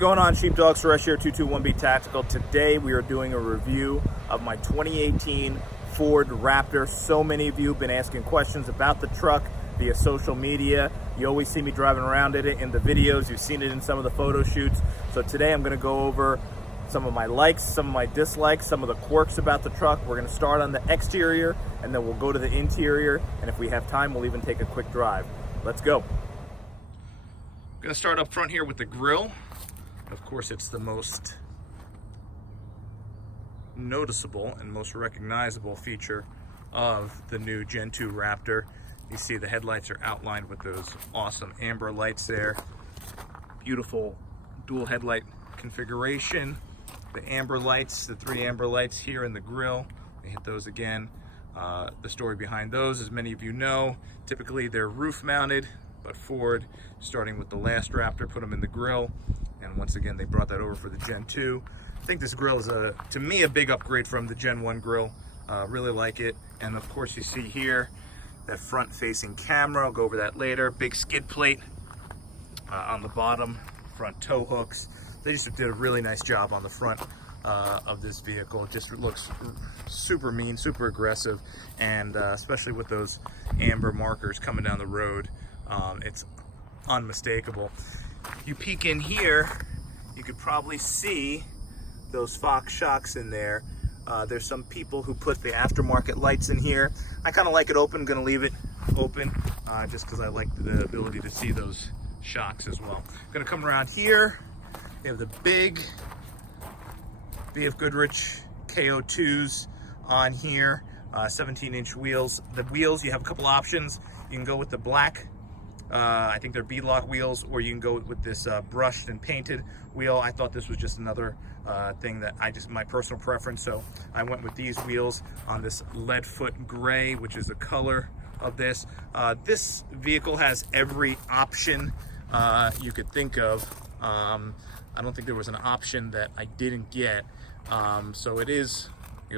going on, Sheepdog? Suresh here, 221B Tactical. Today we are doing a review of my 2018 Ford Raptor. So many of you have been asking questions about the truck via social media. You always see me driving around in it in the videos. You've seen it in some of the photo shoots. So today I'm going to go over some of my likes, some of my dislikes, some of the quirks about the truck. We're going to start on the exterior and then we'll go to the interior. And if we have time, we'll even take a quick drive. Let's go. I'm going to start up front here with the grille. Of course, it's the most noticeable and most recognizable feature of the new Gen 2 Raptor. You see the headlights are outlined with those awesome amber lights there. Beautiful dual headlight configuration. The amber lights, the 3 amber lights here in the grille. We hit those again. The story behind those, as many of you know, typically they're roof mounted, but Ford, starting with the last Raptor, put them in the grille. And once again, they brought that over for the Gen 2. I think this grille is, to me, a big upgrade from the Gen 1 grille. Really like it. And of course, you see here that front-facing camera. I'll go over that later. Big skid plate on the bottom, front tow hooks. They just did a really nice job on the front of this vehicle. It just looks super mean, super aggressive, and especially with those amber markers coming down the road, it's unmistakable. You peek in here, you could probably see those Fox shocks in there. There's some people who put the aftermarket lights in here. I kind of like it open. I'm going to leave it open just because I like the ability to see those shocks as well. I'm going to come around here. We have the big B.F. Goodrich KO2s on here, 17-inch wheels. The wheels, you have a couple options. You can go with the black, I think they're beadlock wheels, or you can go with this brushed and painted wheel. I thought this was just another thing that my personal preference, so I went with these wheels on this lead foot gray, which is the color of this. This vehicle has every option you could think of. I don't think there was an option that I didn't get. So it is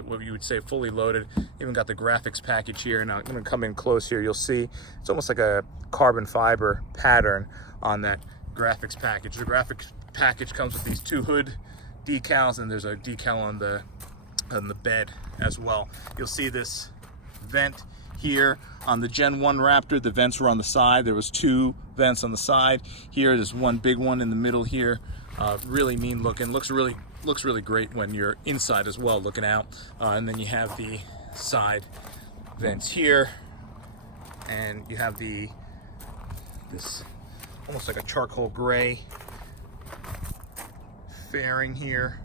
what you would say fully loaded. Even got the graphics package here. Now I'm going to come in close here. You'll see it's almost like a carbon fiber pattern on that graphics package. The graphics package comes with these 2 hood decals, and there's a decal on the bed as well. You'll see this vent here on the Gen 1 Raptor. The vents were on the side. There was 2 vents on the side. Here there's one big one in the middle here. Really mean looking. Looks really great when you're inside as well, looking out. And then you have the side vents here, and you have this almost like a charcoal gray fairing here.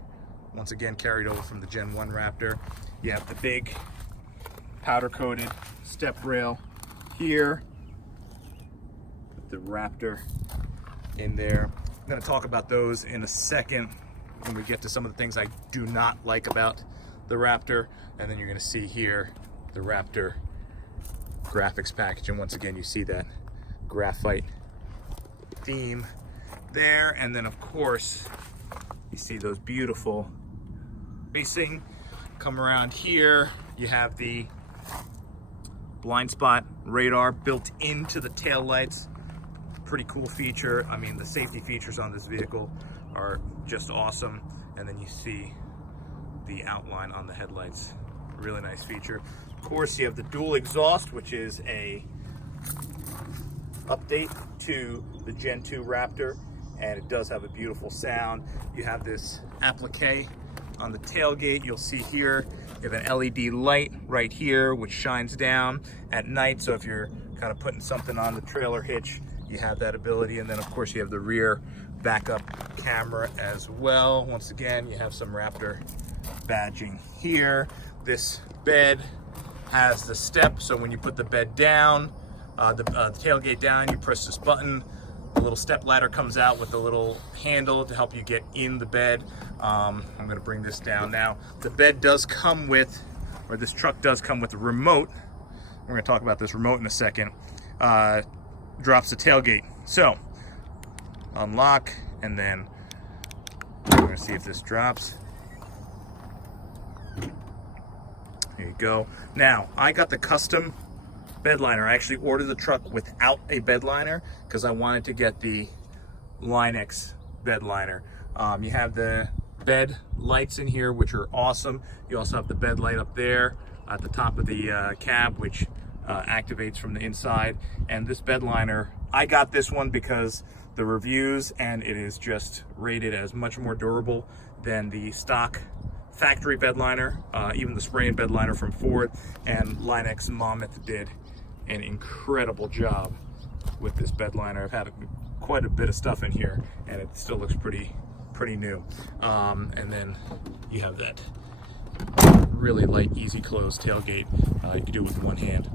Once again, carried over from the Gen 1 Raptor. You have the big powder coated step rail here with the Raptor in there. I'm going to talk about those in a second when we get to some of the things I do not like about the Raptor. And then you're going to see here the Raptor graphics package. And once again, you see that graphite theme there. And then, of course, you see those beautiful racing. Come around here, you have the blind spot radar built into the tail lights. Pretty cool feature. I mean, the safety features on this vehicle are just awesome. And then you see the outline on the headlights. Really nice feature. Of course, you have the dual exhaust, which is a update to the Gen 2 Raptor, and it does have a beautiful sound. You have this applique on the tailgate. You'll see here you have an LED light right here which shines down at night, so if you're kind of putting something on the trailer hitch, you have that ability. And then of course you have the rear backup camera as well. Once again, you have some Raptor badging here. This bed has the step, so when you put the bed down, the tailgate down, you press this button, the little step ladder comes out with a little handle to help you get in the bed. I'm going to bring this down now. The bed does come with, or this truck does come with a remote. We're going to talk about this remote in a second. Drops the tailgate. So, unlock, and then we're going to see if this drops. There you go. Now, I got the custom bed liner. I actually ordered the truck without a bed liner because I wanted to get the Line X bed liner. You have the bed lights in here, which are awesome. You also have the bed light up there at the top of the cab, which activates from the inside. And this bed liner, I got this one because the reviews, and it is just rated as much more durable than the stock factory bed liner, even the spray-in bed liner from Ford. And Linex Monmouth did an incredible job with this bed liner. I've had quite a bit of stuff in here, and it still looks pretty new. And then you have that really light, easy close tailgate. You can do it with one hand.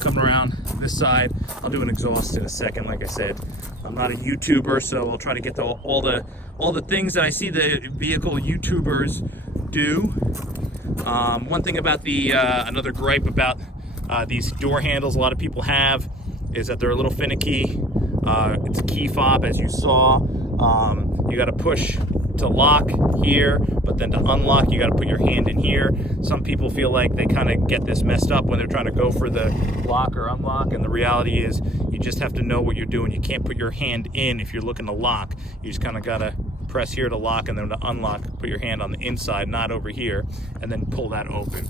Coming around this side, I'll do an exhaust in a second. Like I said, I'm not a YouTuber, so I'll try to get to all the things that I see the vehicle YouTubers do. One thing about the another gripe about these door handles a lot of people have is that they're a little finicky. It's a key fob, as you saw. You got to push to lock here, but then to unlock you got to put your hand in here. Some people feel like they kind of get this messed up when they're trying to go for the lock or unlock, and the reality is you just have to know what you're doing. You can't put your hand in if you're looking to lock. You just kind of got to press here to lock, and then to unlock, put your hand on the inside, not over here, and then pull that open.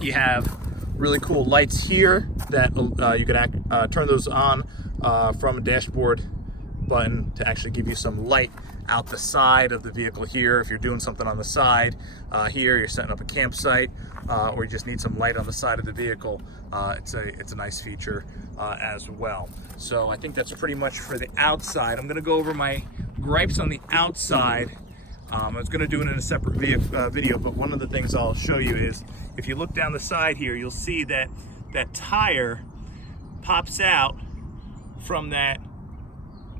You have really cool lights here that you could turn those on from a dashboard button to actually give you some light out the side of the vehicle here. If you're doing something on the side here, you're setting up a campsite, or you just need some light on the side of the vehicle, it's a nice feature as well. So I think that's pretty much for the outside. I'm going to go over my gripes on the outside. I was going to do it in a separate video, but one of the things I'll show you is if you look down the side here, you'll see that that tire pops out from that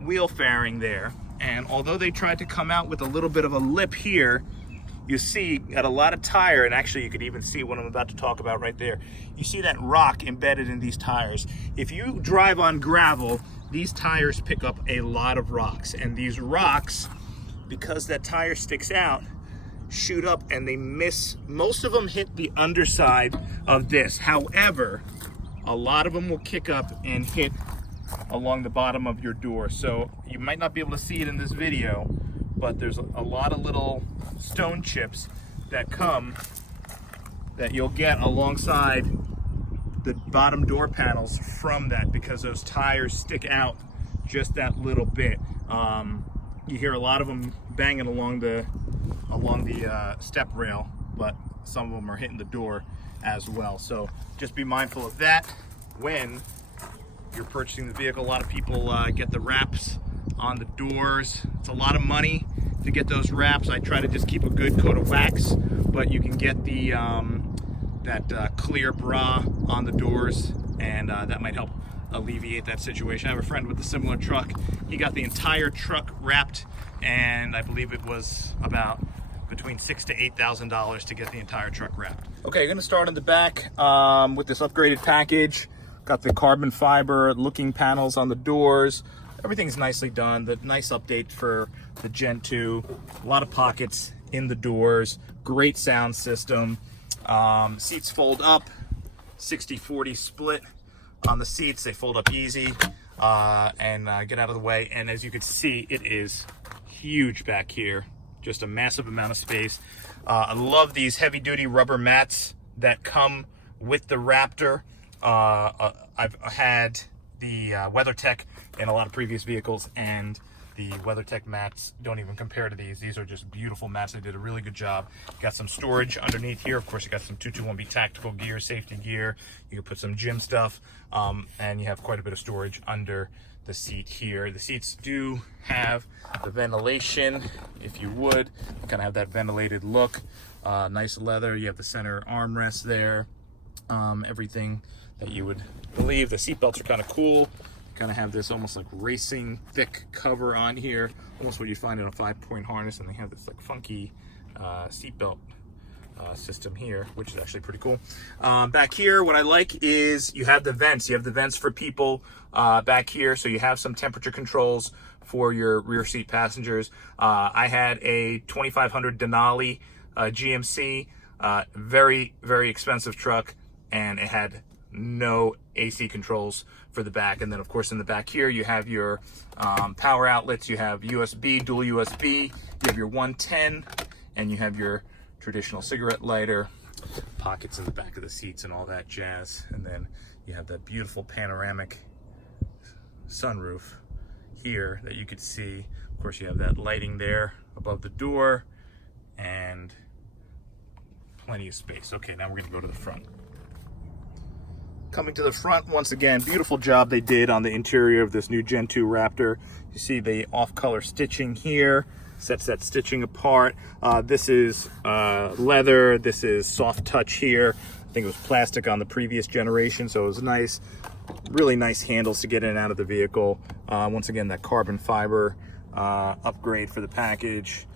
wheel fairing there. And although they tried to come out with a little bit of a lip here, you see got a lot of tire, and actually you could even see what I'm about to talk about right there. You see that rock embedded in these tires. If you drive on gravel, these tires pick up a lot of rocks, and these rocks, because that tire sticks out, shoot up and they miss. Most of them hit the underside of this. However, a lot of them will kick up and hit along the bottom of your door. So you might not be able to see it in this video, but there's a lot of little stone chips that come that you'll get alongside the bottom door panels from that, because those tires stick out just that little bit. You hear a lot of them banging along the step rail, but some of them are hitting the door as well. So just be mindful of that when you're purchasing the vehicle. A lot of people get the wraps on the doors. It's a lot of money to get those wraps. I try to just keep a good coat of wax, but you can get the that clear bra on the doors, and that might help alleviate that situation. I have a friend with a similar truck. He got the entire truck wrapped, and I believe it was about between $6,000 to $8,000 to get the entire truck wrapped. Okay, you're gonna start in the back with this upgraded package. Got the carbon fiber looking panels on the doors. Everything's nicely done. The nice update for the Gen 2. A lot of pockets in the doors. Great sound system. Seats fold up. 60-40 split on the seats. They fold up easy and get out of the way. And as you can see, it is huge back here. Just a massive amount of space. I love these heavy duty rubber mats that come with the Raptor. I've had the WeatherTech in a lot of previous vehicles, and the WeatherTech mats don't even compare to these. These are just beautiful mats. They did a really good job. Got some storage underneath here. Of course, you got some 221B tactical gear, safety gear. You can put some gym stuff, and you have quite a bit of storage under the seat here. The seats do have the ventilation, if you would. You kind of have that ventilated look. Nice leather. You have the center armrest there. Everything that you would believe. The seat belts are kind of cool. Kind of have this almost like racing thick cover on here, almost what you find in a 5-point harness, and they have this like funky seat belt system here, which is actually pretty cool. Back here, what I like is you have the vents. You have the vents for people back here, so you have some temperature controls for your rear seat passengers. I had a 2500 Denali GMC, very, very expensive truck, and it had no AC controls for the back. And then of course in the back here you have your power outlets, you have USB, dual USB, you have your 110, and you have your traditional cigarette lighter, pockets in the back of the seats and all that jazz. And then you have that beautiful panoramic sunroof here that you could see. Of course you have that lighting there above the door and plenty of space. Okay, now we're gonna go to the front. Coming to the front, once again, beautiful job they did on the interior of this new Gen 2 Raptor. You see the off-color stitching here, sets that stitching apart. This is leather, this is soft touch here. I think it was plastic on the previous generation, so it was nice. Really nice handles to get in and out of the vehicle. Once again, that carbon fiber upgrade for the package.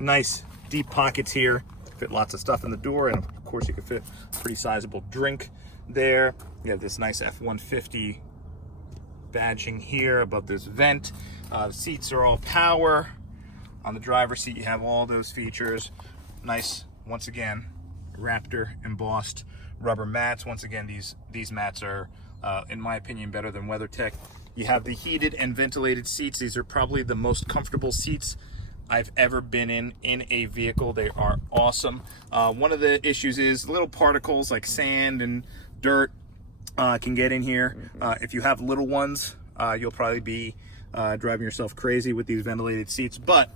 Nice deep pockets here, fit lots of stuff in the door, and of course you can fit a pretty sizable drink there. You have this nice F-150 badging here above this vent. The seats are all power. On the driver's seat you have all those features. Nice, once again, Raptor embossed rubber mats. Once again, these mats are in my opinion better than WeatherTech. You have the heated and ventilated seats. These are probably the most comfortable seats I've ever been in a vehicle. They are awesome. One of the issues is little particles like sand and dirt can get in here. If you have little ones, you'll probably be driving yourself crazy with these ventilated seats, but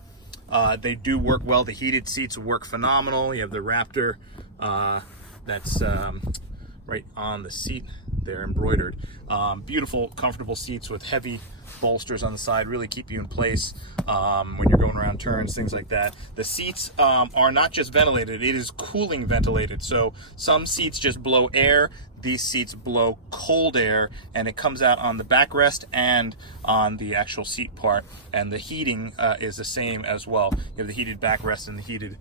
they do work well. The heated seats work phenomenal. You have the Raptor that's right on the seat there, embroidered. Beautiful, comfortable seats with heavy bolsters on the side, really keep you in place when you're going around turns, things like that. The seats are not just ventilated, it is cooling ventilated. So some seats just blow air, these seats blow cold air, and it comes out on the backrest and on the actual seat part. And the heating is the same as well. You have the heated backrest and the heated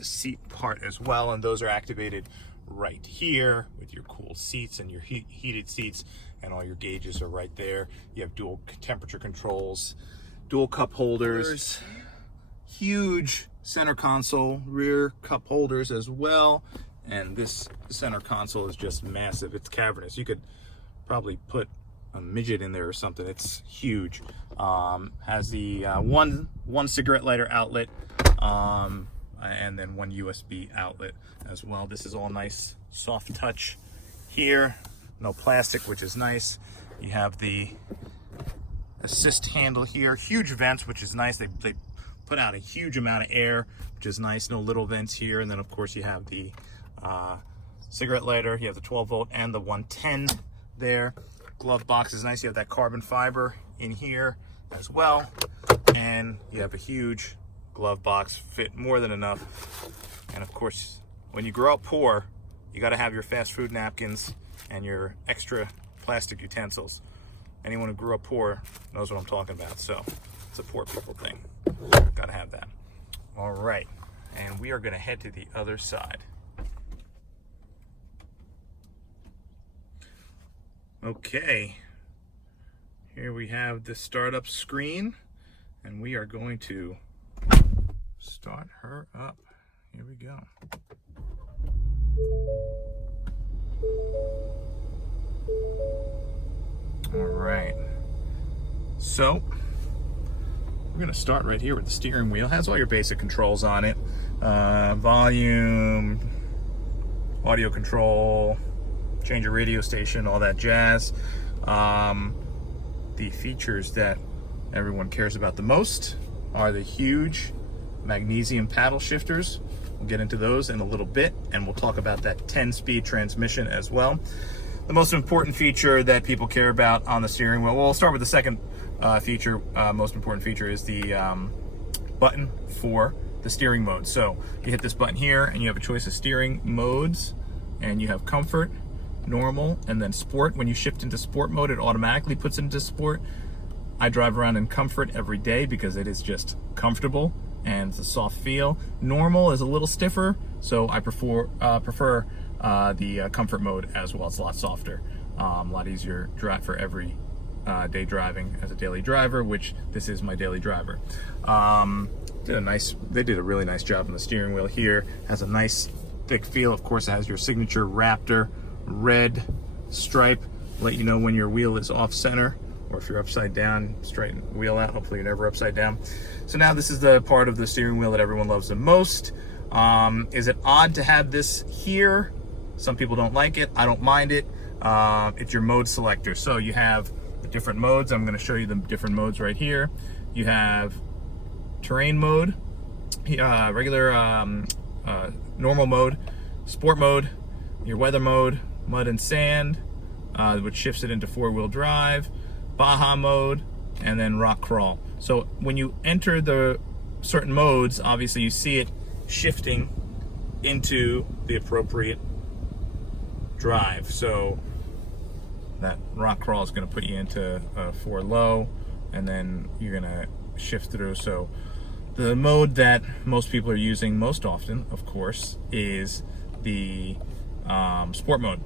seat part as well, and those are activated right here with your cool seats and your heated seats, and all your gauges are right there. You have dual temperature controls, dual cup holders, huge center console, rear cup holders as well. And this center console is just massive. It's cavernous. You could probably put a midget in there or something. It's huge. Has the one cigarette lighter outlet, and then one USB outlet as well. This is all nice soft touch here, no plastic, which is nice. You have the assist handle here, huge vents, which is nice. They put out a huge amount of air, which is nice. No little vents here. And then of course you have the cigarette lighter. You have the 12 volt and the 110 there. Glove box is nice. You have that carbon fiber in here as well, and you have a huge glove box, fit more than enough. And of course, when you grow up poor, you got to have your fast food napkins and your extra plastic utensils. Anyone who grew up poor knows what I'm talking about. So it's a poor people thing. Got to have that. All right, and we are going to head to the other side. Okay, here we have the startup screen, and we are going to start her up. Here we go. All right, so we're gonna start right here with the steering wheel. It has all your basic controls on it. Volume, audio control, change your radio station, all that jazz. The features that everyone cares about the most are the huge magnesium paddle shifters. We'll get into those in a little bit, and we'll talk about that 10-speed transmission as well. The most important feature that people care about on the steering wheel, well, we'll start with the second feature. Most important feature is the button for the steering mode. So you hit this button here, and you have a choice of steering modes, and you have comfort, normal, and then sport. When you shift into sport mode, it automatically puts it into sport. I drive around in comfort every day because it is just comfortable and it's a soft feel. Normal is a little stiffer, so I prefer the comfort mode as well. It's a lot softer, a lot easier drive for every day driving as a daily driver, which this is my daily driver. They did a really nice job on the steering wheel here. Has a nice thick feel. Of course, it has your signature Raptor red stripe, let you know when your wheel is off center, or if you're upside down, straighten the wheel out. Hopefully you're never upside down. So now this is the part of the steering wheel that everyone loves the most. Is it odd to have this here? Some people don't like it. I don't mind it. It's your mode selector. So you have the different modes. I'm going to show you the different modes right here. You have terrain mode, regular normal mode, sport mode, your weather mode, mud and sand, which shifts it into 4-wheel drive, Baja mode, and then rock crawl. So when you enter the certain modes, obviously you see it shifting into the appropriate drive. So that rock crawl is going to put you into 4 low, and then you're going to shift through. So the mode that most people are using most often, of course, is the sport mode.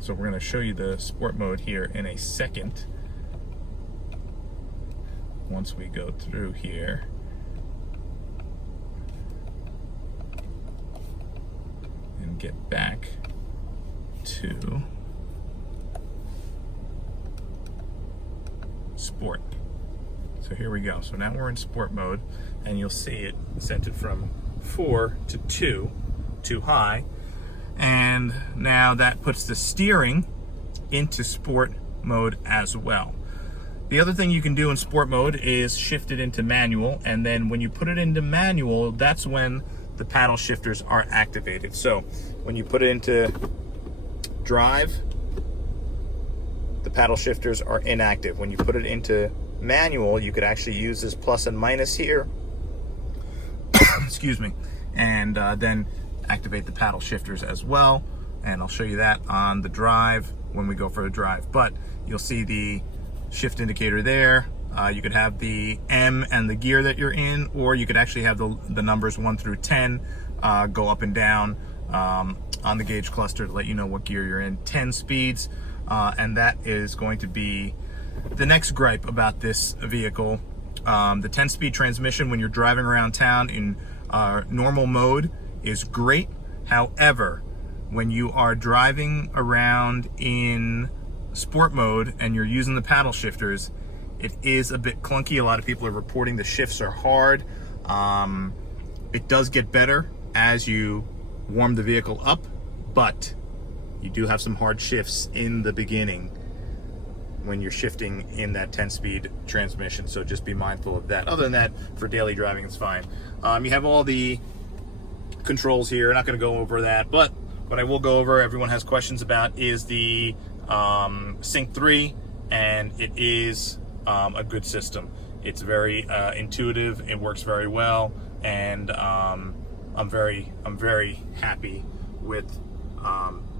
So we're going to show you the sport mode here in a second. Once we go through here. And get back to sport. So here we go. So now we're in sport mode, and you'll see it sent it from 4 to 2, too high. And now that puts the steering into sport mode as well. The other thing you can do in sport mode is shift it into manual, and then when you put it into manual, that's when the paddle shifters are activated. So when you put it into drive, the paddle shifters are inactive. When you put it into manual, you could actually use this plus and minus here, excuse me, and then activate the paddle shifters as well. And I'll show you that on the drive when we go for a drive. But you'll see the shift indicator there. You could have the M and the gear that you're in, or you could actually have the numbers 1 through 10 go up and down on the gauge cluster to let you know what gear you're in. 10 speeds, and that is going to be the next gripe about this vehicle. The 10-speed transmission when you're driving around town in normal mode is great. However, when you are driving around in sport mode and you're using the paddle shifters, it is a bit clunky. A lot of people are reporting the shifts are hard. It does get better as you warm the vehicle up, but you do have some hard shifts in the beginning when you're shifting in that 10-speed transmission, so just be mindful of that. Other than that, for daily driving, it's fine. You have all the controls here. I'm not going to go over that, but what I will go over, everyone has questions about, is the Sync 3, and it is a good system. It's very intuitive. It works very well, and I'm very happy with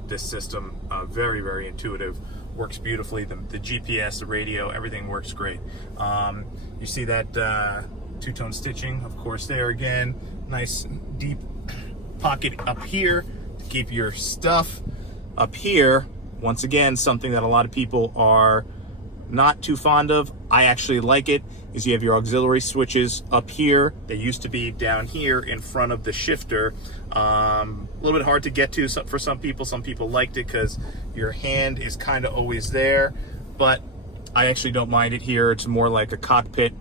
this system. Very, very intuitive. Works beautifully. The GPS, the radio, everything works great. You see that two-tone stitching, of course, there again. Nice deep pocket up here to keep your stuff. Up here, once again, something that a lot of people are not too fond of, I actually like it, is you have your auxiliary switches up here. They used to be down here in front of the shifter. A little bit hard to get to for some people. Some people liked it because your hand is kind of always there, but I actually don't mind it here. It's more like a cockpit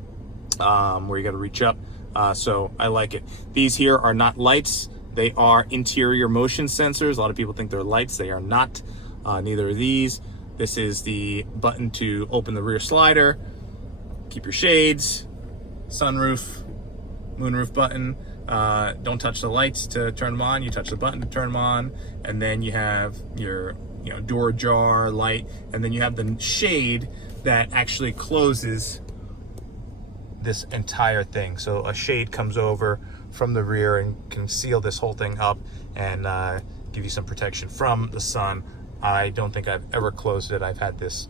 where you got to reach up, so I like it. These here are not lights. They are interior motion sensors. A lot of people think they're lights. They are not. Neither are these. This is the button to open the rear slider, keep your shades, sunroof, moonroof button. Don't touch the lights to turn them on. You touch the button to turn them on, and then you have your door jar light, and then you have the shade that actually closes this entire thing. So a shade comes over from the rear and can seal this whole thing up and give you some protection from the sun. I don't think I've ever closed it. I've had this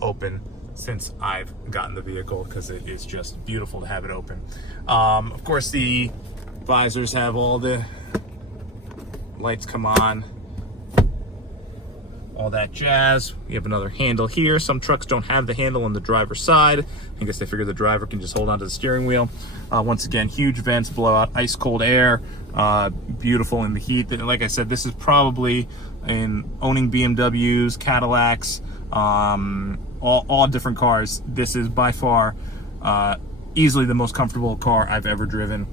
open since I've gotten the vehicle because it is just beautiful to have it open. Of course, the visors have all the lights come on all that jazz. You have another handle here. Some trucks don't have the handle on the driver's side. I guess they figure the driver can just hold onto the steering wheel. Once again, huge vents, blow out ice cold air, beautiful in the heat. Like I said, this is probably, in owning BMWs, Cadillacs, all different cars, this is by far easily the most comfortable car I've ever driven.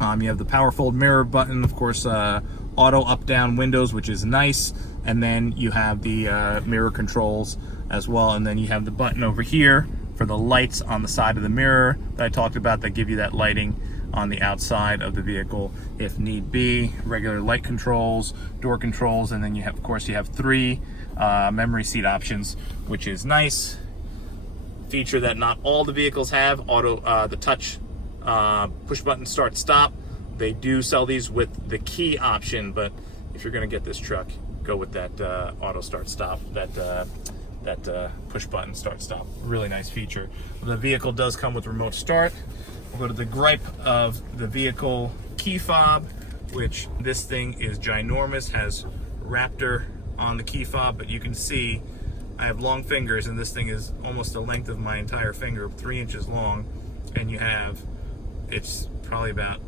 You have the power fold mirror button, of course, auto up-down windows, which is nice, and then you have the mirror controls as well, and then you have the button over here for the lights on the side of the mirror that I talked about that give you that lighting on the outside of the vehicle if need be. Regular light controls, door controls, and then you have, of course, you have 3 memory seat options, which is nice. Feature that not all the vehicles have, the touch push button start stop. They do sell these with the key option, but if you're going to get this truck, go with that auto start stop, that push button start stop. Really nice feature. The vehicle does come with remote start. We'll go to the gripe of the vehicle key fob, which this thing is ginormous, has Raptor on the key fob, but you can see I have long fingers and this thing is almost the length of my entire finger, 3 inches long, and you have, it's probably about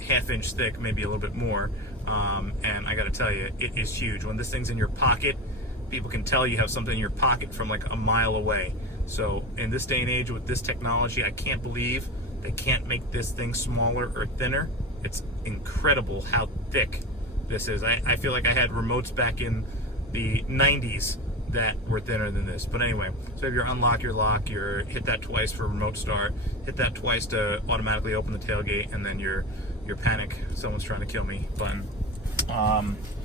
½ inch thick, maybe a little bit more, and I gotta tell you, it is huge. When this thing's in your pocket, people can tell you have something in your pocket from like a mile away. So in this day and age with this technology, I can't believe they can't make this thing smaller or thinner. It's incredible how thick this is. I feel like I had remotes back in the 90s that were thinner than this. But anyway, so if you unlock your lock, you hit that twice for remote start, hit that twice to automatically open the tailgate, and then your panic, someone's trying to kill me button,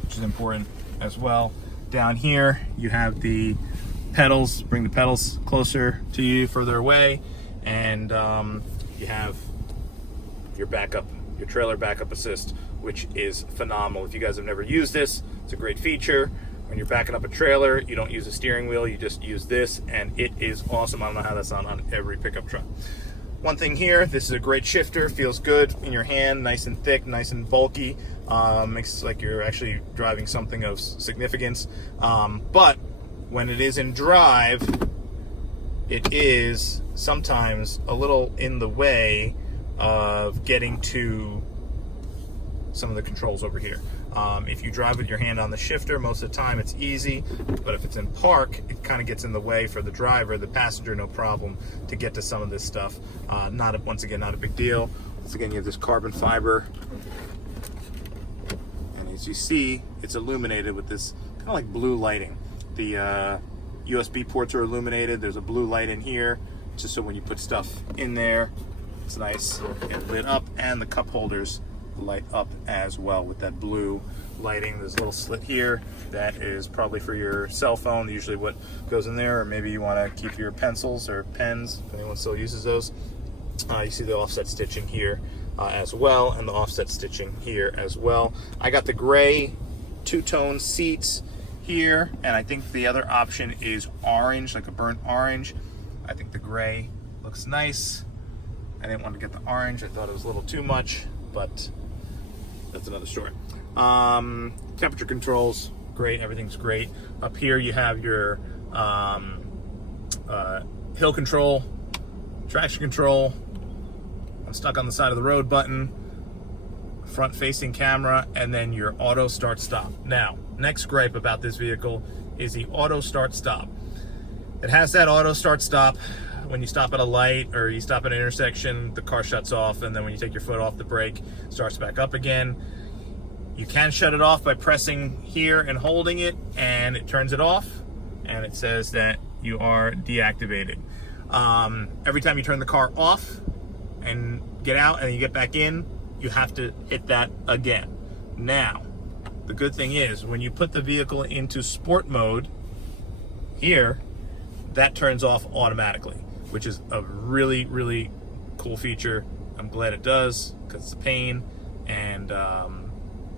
which is important as well. Down here, you have the pedals, bring the pedals closer to you, further away, and you have your backup, your trailer backup assist, which is phenomenal. If you guys have never used this, it's a great feature. When you're backing up a trailer, you don't use a steering wheel, you just use this, and it is awesome. I don't know how that's not on every pickup truck. One thing here, this is a great shifter, feels good in your hand, nice and thick, nice and bulky. Makes it like you're actually driving something of significance. But when it is in drive, it is sometimes a little in the way of getting to some of the controls over here. If you drive with your hand on the shifter, most of the time it's easy, but if it's in park, it kind of gets in the way for the driver. The passenger, no problem to get to some of this stuff. Once again, not a big deal. Once again, you have this carbon fiber, and as you see, it's illuminated with this kind of like blue lighting. The USB ports are illuminated. There's a blue light in here, just so when you put stuff in there, it's nice, get lit up, and the cup holders light up as well with that blue lighting. There's a little slit here that is probably for your cell phone, usually what goes in there, or maybe you want to keep your pencils or pens, if anyone still uses those. You see the offset stitching here as well, and the offset stitching here as well. I got the gray two-tone seats here, and I think the other option is orange, like a burnt orange. I think the gray looks nice. I didn't want to get the orange, I thought it was a little too much, but that's another story. Temperature controls, great, everything's great. Up here you have your hill control, traction control, I'm stuck on the side of the road button, front facing camera, and then your auto start stop. Now, next gripe about this vehicle is the auto start stop. It has that auto start stop. When you stop at a light or you stop at an intersection, the car shuts off, and then when you take your foot off the brake, it starts back up again. You can shut it off by pressing here and holding it, and it turns it off, and it says that you are deactivated. Every time you turn the car off and get out and you get back in, you have to hit that again. Now, the good thing is when you put the vehicle into sport mode here, that turns off automatically, which is a really, really cool feature. I'm glad it does, because it's a pain. And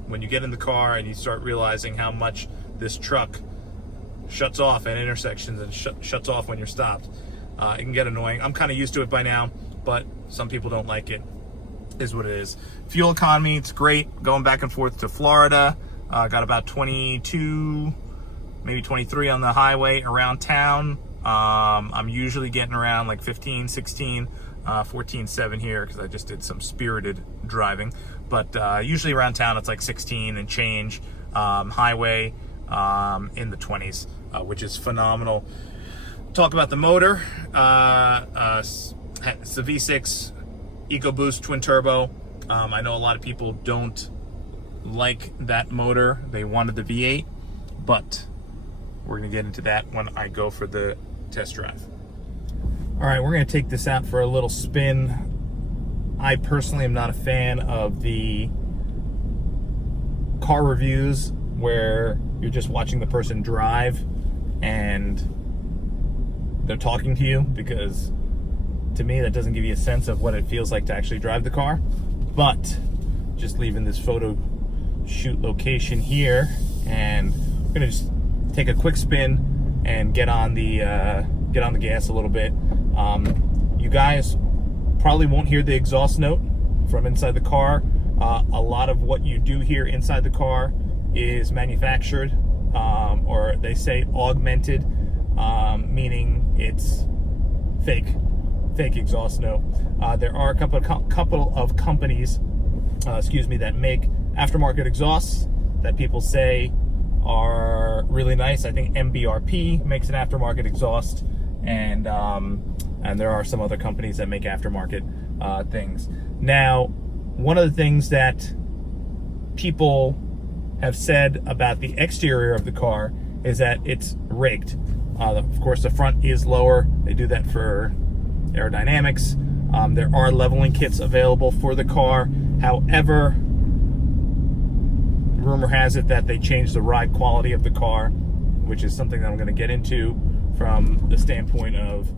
when you get in the car and you start realizing how much this truck shuts off at intersections and shuts off when you're stopped, it can get annoying. I'm kind of used to it by now, but some people don't like it. Is what it is. Fuel economy, it's great. Going back and forth to Florida, got about 22 maybe 23 on the highway. Around town, I'm usually getting around like 15, 16, 14.7 here because I just did some spirited driving. But usually around town it's like 16 and change. Highway in the 20s, which is phenomenal. Talk about the motor. It's the V6 Ecoboost twin turbo. I know a lot of people don't like that motor. They wanted the V8, but we're gonna get into that when I go for the test drive. All right, we're gonna take this out for a little spin. I personally am not a fan of the car reviews where you're just watching the person drive and they're talking to you, because to me that doesn't give you a sense of what it feels like to actually drive the car. But just leaving this photo shoot location here, and we're gonna just take a quick spin and get on the gas a little bit. You guys probably won't hear the exhaust note from inside the car. A lot of what you do hear inside the car is manufactured, or they say augmented, meaning it's fake exhaust note. There are a couple of companies, that make aftermarket exhausts that people say are really nice. I think MBRP makes an aftermarket exhaust, and there are some other companies that make aftermarket things. Now, one of the things that people have said about the exterior of the car is that it's rigged. Of course, the front is lower. They do that for aerodynamics. There are leveling kits available for the car. However, rumor has it that they changed the ride quality of the car, which is something that I'm going to get into from the standpoint of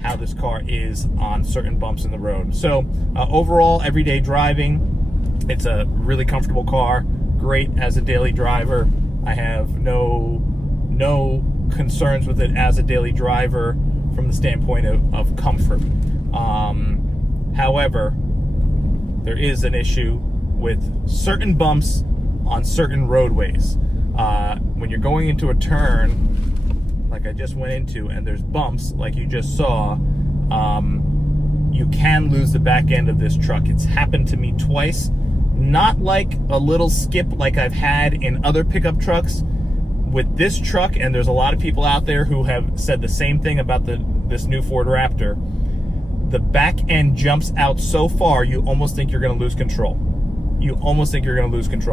how this car is on certain bumps in the road. So overall, everyday driving, it's a really comfortable car. Great as a daily driver. I have no concerns with it as a daily driver from the standpoint of comfort. However, there is an issue with certain bumps on certain roadways. When you're going into a turn like I just went into, and there's bumps like you just saw, you can lose the back end of this truck. It's happened to me twice. Not like a little skip like I've had in other pickup trucks. With this truck, and there's a lot of people out there who have said the same thing about this new Ford Raptor, the back end jumps out so far you almost think you're going to lose control.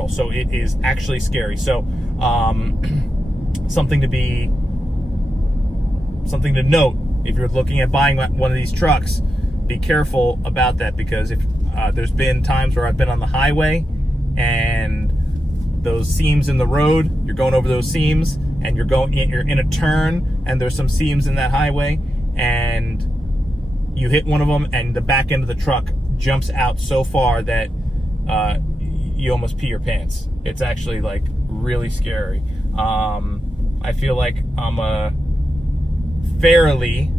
So it is actually scary. So something to note if you're looking at buying one of these trucks. Be careful about that, because if there's been times where I've been on the highway and those seams in the road, you're going over those seams, and you're in a turn and there's some seams in that highway, and you hit one of them and the back end of the truck jumps out so far that you almost pee your pants. It's actually like really scary. I feel like I'm a fairly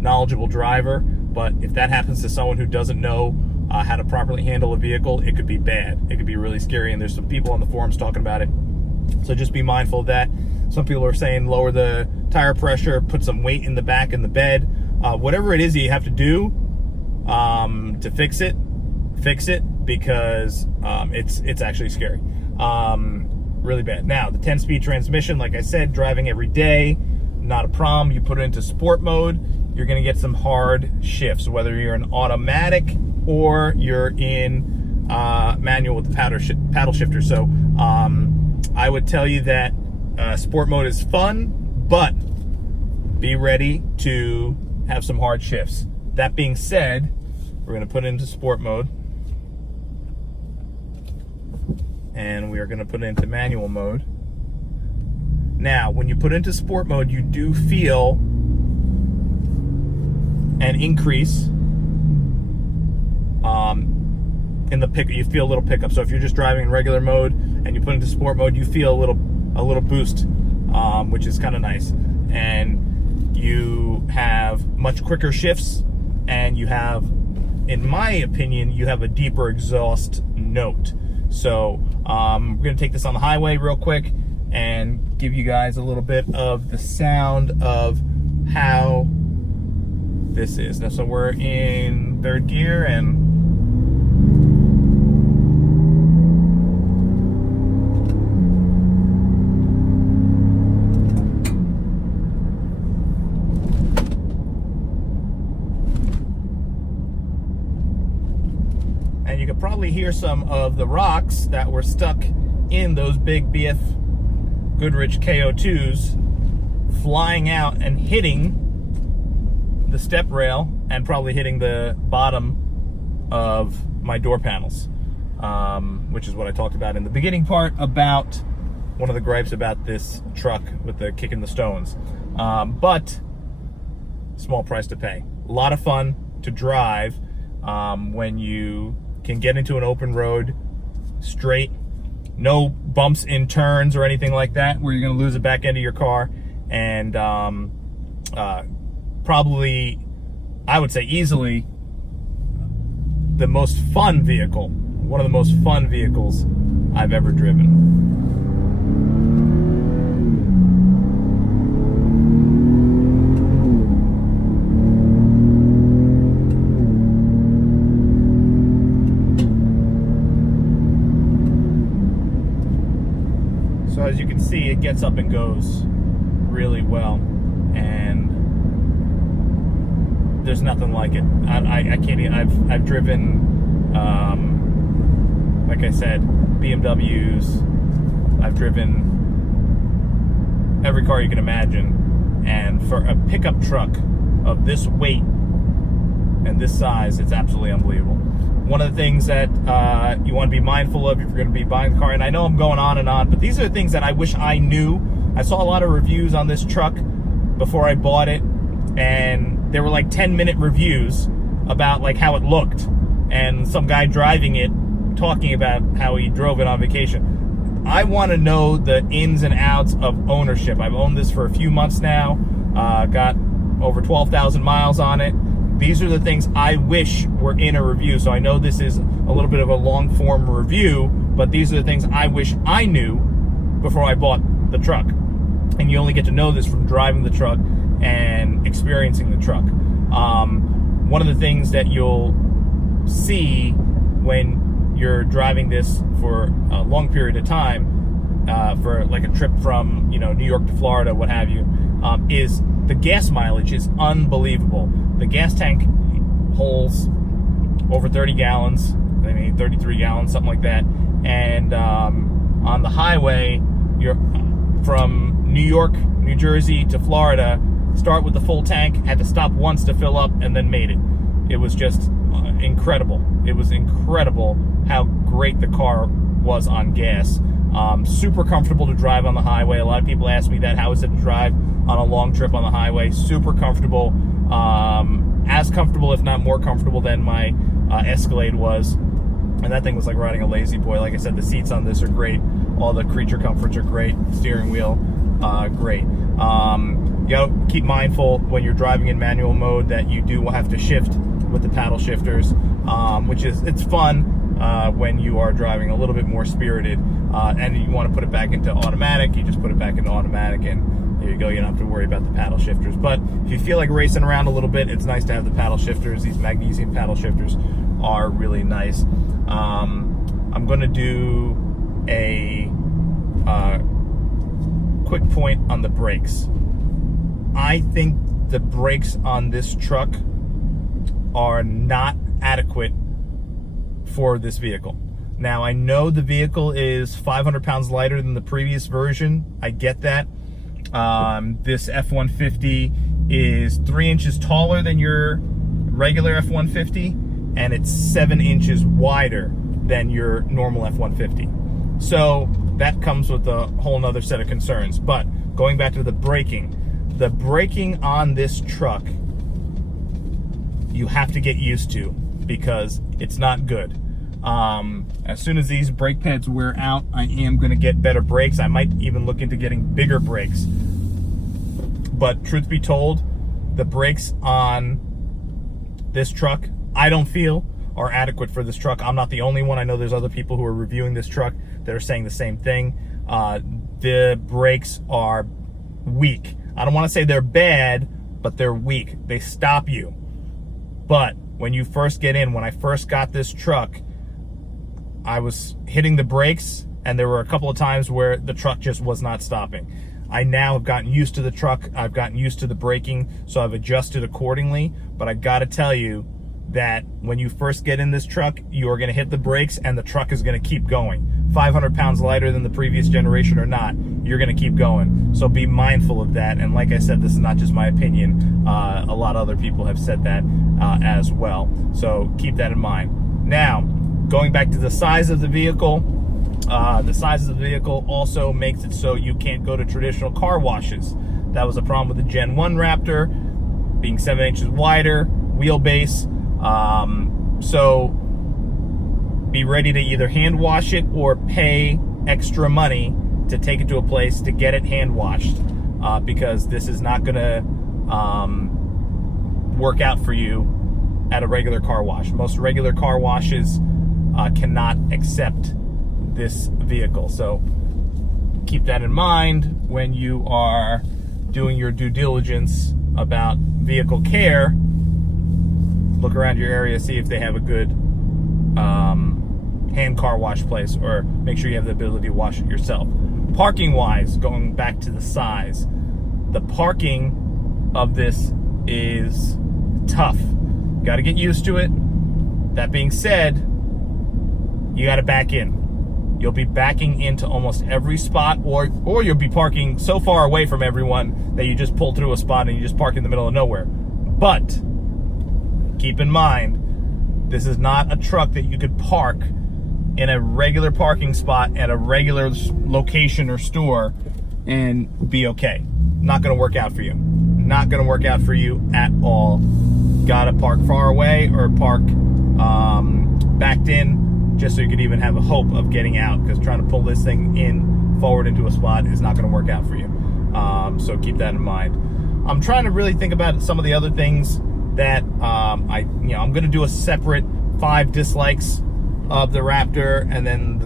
knowledgeable driver, but if that happens to someone who doesn't know how to properly handle a vehicle, it could be bad. It could be really scary, and there's some people on the forums talking about it. So just be mindful of that. Some people are saying lower the tire pressure, put some weight in the back in the bed. Whatever it is that you have to do to fix it, because it's actually scary. Really bad. Now, the 10-speed transmission, like I said, driving every day, not a problem. You put it into sport mode, you're going to get some hard shifts, whether you're in automatic or you're in manual with the paddle shifter. So I would tell you that sport mode is fun, but be ready to have some hard shifts. That being said, we're going to put it into sport mode, and we are going to put it into manual mode. Now, when you put it into sport mode, you do feel an increase in the pick. You feel a little pickup. So if you're just driving in regular mode and you put it into sport mode, you feel a little boost, which is kind of nice. And you have much quicker shifts, and you have, in my opinion, you have a deeper exhaust note. So we're going to take this on the highway real quick, and give you guys a little bit of the sound of how this is. Now, so we're in third gear, and you could probably hear some of the rocks that were stuck in those big BF Goodrich KO2s flying out and hitting the step rail and probably hitting the bottom of my door panels, which is what I talked about in the beginning part about one of the gripes about this truck with the kick in the stones. But small price to pay. A lot of fun to drive when you can get into an open road straight, no bumps in turns or anything like that where you're going to lose the back end of your car, and probably, I would say easily, the most fun vehicle, one of the most fun vehicles I've ever driven. So as you can see, it gets up and goes really well, and there's nothing like it. I can't even, I've driven, like I said, BMWs, I've driven every car you can imagine, and for a pickup truck of this weight and this size, it's absolutely unbelievable. One of the things that you want to be mindful of if you're going to be buying the car, and I know I'm going on and on, but these are the things that I wish I knew. I saw a lot of reviews on this truck before I bought it, and there were like 10-minute reviews about like how it looked, and some guy driving it talking about how he drove it on vacation. I want to know the ins and outs of ownership. I've owned this for a few months now, got over 12,000 miles on it. These are the things I wish were in a review. So I know this is a little bit of a long form review, but these are the things I wish I knew before I bought the truck. And you only get to know this from driving the truck and experiencing the truck. One of the things that you'll see when you're driving this for a long period of time, for like a trip from, you know, New York to Florida, what have you, is the gas mileage is unbelievable. The gas tank holds over 30 gallons, I mean 33 gallons, something like that. And on the highway, you're from New York, New Jersey to Florida, start with the full tank, had to stop once to fill up, and then made it. It was just incredible. It was incredible how great the car was on gas. Super comfortable to drive on the highway. A lot of people ask me that, how is it to drive on a long trip on the highway? Super comfortable. As comfortable, if not more comfortable than my Escalade was. And that thing was like riding a lazy boy. Like I said, the seats on this are great. All the creature comforts are great. Steering wheel, great. You gotta keep mindful when you're driving in manual mode that you do have to shift with the paddle shifters, which is, it's fun when you are driving a little bit more spirited, and you want to put it back into automatic. You just put it back into automatic, and there you go. You don't have to worry about the paddle shifters. But if you feel like racing around a little bit, it's nice to have the paddle shifters. These magnesium paddle shifters are really nice. I'm going to do a quick point on the brakes. I think the brakes on this truck are not adequate for this vehicle. Now, I know the vehicle is 500 pounds lighter than the previous version. I get that. This F-150 is 3 inches taller than your regular F-150, and it's 7 inches wider than your normal F-150. So that comes with a whole nother set of concerns. But going back to the braking on this truck, you have to get used to, because it's not good. As soon as these brake pads wear out, I am going to get better brakes. I might even look into getting bigger brakes. But truth be told, the brakes on this truck, I don't feel are adequate for this truck. I'm not the only one. I know there's other people who are reviewing this truck that are saying the same thing. the brakes are weak. I don't want to say they're bad, but they're weak. They stop you. But when you first get in, when I first got this truck, I was hitting the brakes, and there were a couple of times where the truck just was not stopping. I now have gotten used to the truck. I've gotten used to the braking, so I've adjusted accordingly. But I gotta tell you that when you first get in this truck, you are gonna hit the brakes and the truck is gonna keep going. 500 pounds lighter than the previous generation or not, you're gonna keep going. So be mindful of that. And like I said, this is not just my opinion. A lot of other people have said that as well. So keep that in mind. Now, going back to the size of the vehicle, the size of the vehicle also makes it so you can't go to traditional car washes. That was a problem with the Gen 1 Raptor, being 7 inches wider, wheelbase. So be ready to either hand wash it or pay extra money to take it to a place to get it hand washed, because this is not gonna work out for you at a regular car wash. Most regular car washes cannot accept this vehicle. So keep that in mind when you are doing your due diligence about vehicle care. Look around your area, see if they have a good hand car wash place, or make sure you have the ability to wash it yourself. Parking wise, going back to the size, the parking of this is tough. Got to get used to it. That being said, you got to back in. You'll be backing into almost every spot, or you'll be parking so far away from everyone that you just pull through a spot and you just park in the middle of nowhere. But keep in mind, this is not a truck that you could park in a regular parking spot at a regular location or store and be okay. Not gonna work out for you. Not gonna work out for you at all. Gotta park far away or park backed in, just so you could even have a hope of getting out, because trying to pull this thing in forward into a spot is not going to work out for you. So keep that in mind. I'm trying to really think about some of the other things that I'm going to do a separate 5 dislikes of the Raptor, and then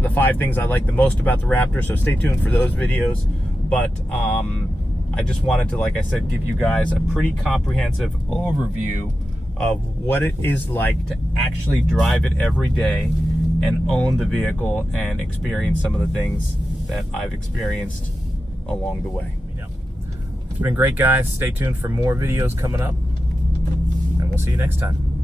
the 5 things I like the most about the Raptor. So stay tuned for those videos. But I just wanted to, like I said, give you guys a pretty comprehensive overview of what it is like to actually drive it every day and own the vehicle and experience some of the things that I've experienced along the way. Yeah. It's been great, guys. Stay tuned for more videos coming up, and we'll see you next time.